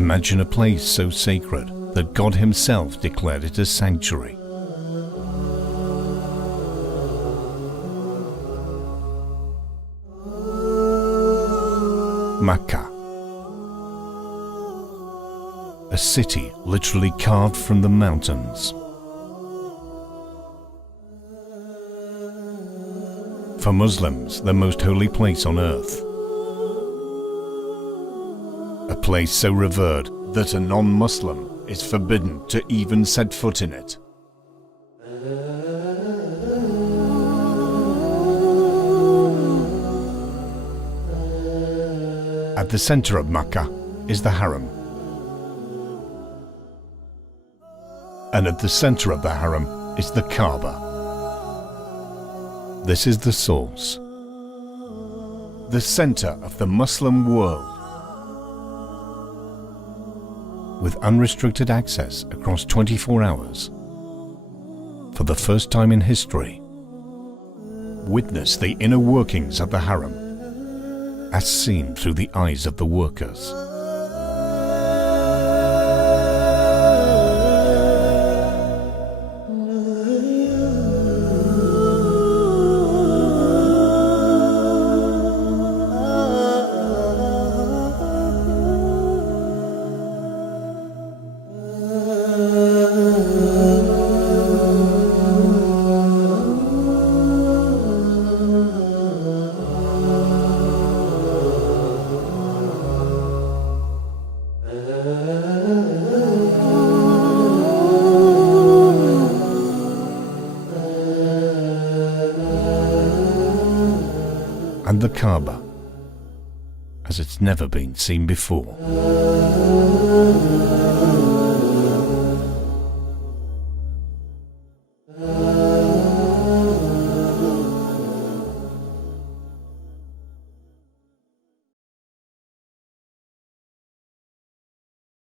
Imagine a place so sacred that God Himself declared it a sanctuary. Makkah, a city literally carved from the mountains. For Muslims, the most holy place on earth. A place so revered that a non-Muslim is forbidden to even set foot in it. At the center of Makkah is the Haram. And at the center of the Haram is the Kaaba. This is the source, the center of the Muslim world, with unrestricted access across 24 hours. For the first time in history, witness the inner workings of the Haram as seen through the eyes of the workers. And the Kaaba, as it's never been seen before.